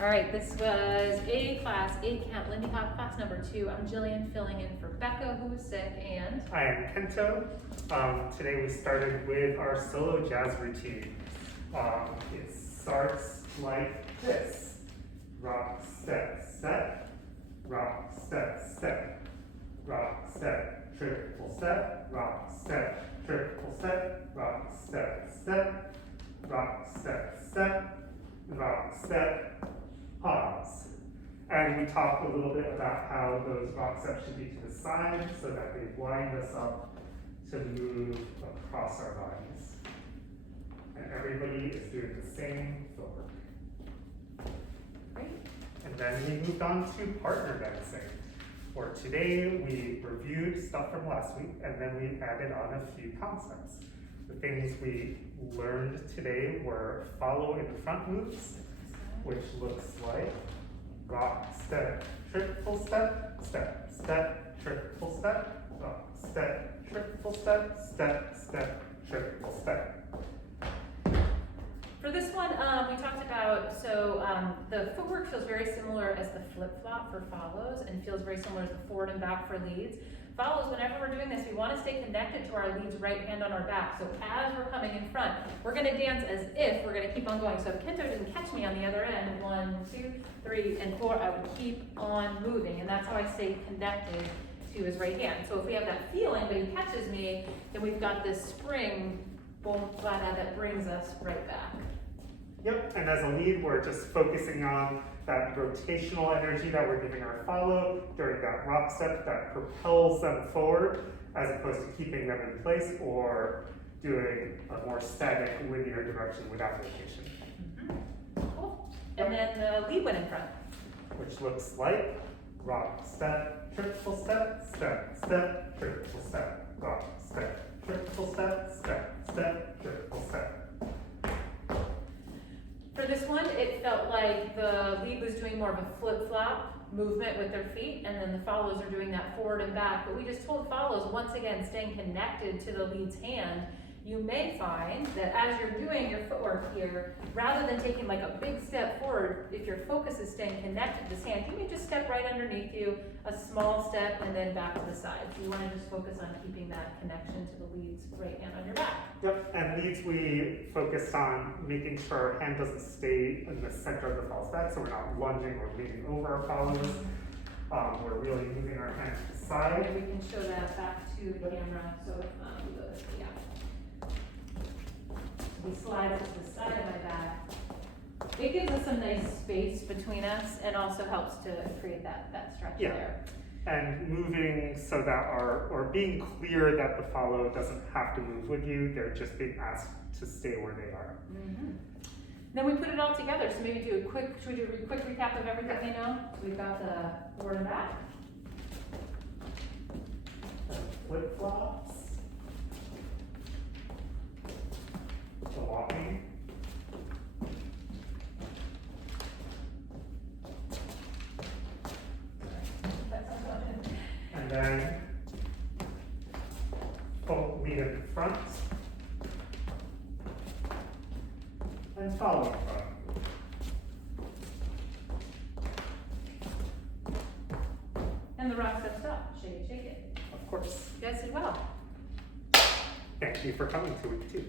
All right, this was A class, 8 count, Lindy Hop, class number 2. I'm Jillian, filling in for Becca, who was sick, and I am Kento. Today we started with our solo jazz routine. It starts like this. Rock, step, step. Rock, step, step. Rock, step, triple step. Rock, step, triple step. Rock, step, step. Rock, step, step. Rock, step. Pause. And we talked a little bit about how those rock steps should be to the side so that they wind us up to move across our bodies. And everybody is doing the same footwork. great. And then we moved on to partner dancing. For today, we reviewed stuff from last week, and then we added on a few concepts. The things we learned today were follow in the front moves, which looks like rock, step, triple step, step, step, triple step, rock, step, triple step, step, step, triple step. For this one, we talked about, the footwork feels very similar as the flip-flop for follows and feels very similar as the forward and back for leads. Follows, whenever we're doing this, we want to stay connected to our lead's right hand on our back. So as we're coming in front, we're going to dance as if we're going to keep on going. So if Kento didn't catch me on the other end, 1, 2, 3, and 4, I would keep on moving. And that's how I stay connected to his right hand. So if we have that feeling, but he catches me, then we've got this spring, boom, flat out, that brings us right back. Yep, and as a lead, we're just focusing on that rotational energy that we're giving our follow during that rock step that propels them forward, as opposed to keeping them in place or doing a more static linear direction without rotation. Cool. And then the lead went in front. Which looks like rock, step, triple step, step, step, triple step, rock, step, triple step, step, step, triple step. For this one, it felt like the lead was doing more of a flip-flop movement with their feet, and then the follows are doing that forward and back. But we just told follows, once again, staying connected to the lead's hand. You may find that as you're doing your footwork here, rather than taking like a big step forward, if your focus is staying connected to this hand, you may just step right underneath you, a small step, and then back to the side. So you want to just focus on keeping that connection to the lead's right hand on your back. Yep, and leads we focused on making sure our hand doesn't stay in the center of the false back, so we're not lunging or leaning over our follows. We're really moving our hand to the side. And we can show that back to the camera. So if we go to, we slide it to the side of my back. It gives us a nice space between us and also helps to create that stretch there. And moving so that or being clear that the follow doesn't have to move with you, they're just being asked to stay where they are. Mm-hmm. Then we put it all together. So maybe should we do a quick recap of everything they know? So we've got the forward and back. Flip flops. The walking. And then lead in front and follow in front. And the rock step stop. Shake it, shake it. Of course. You guys did well. Thank you for coming to week 2.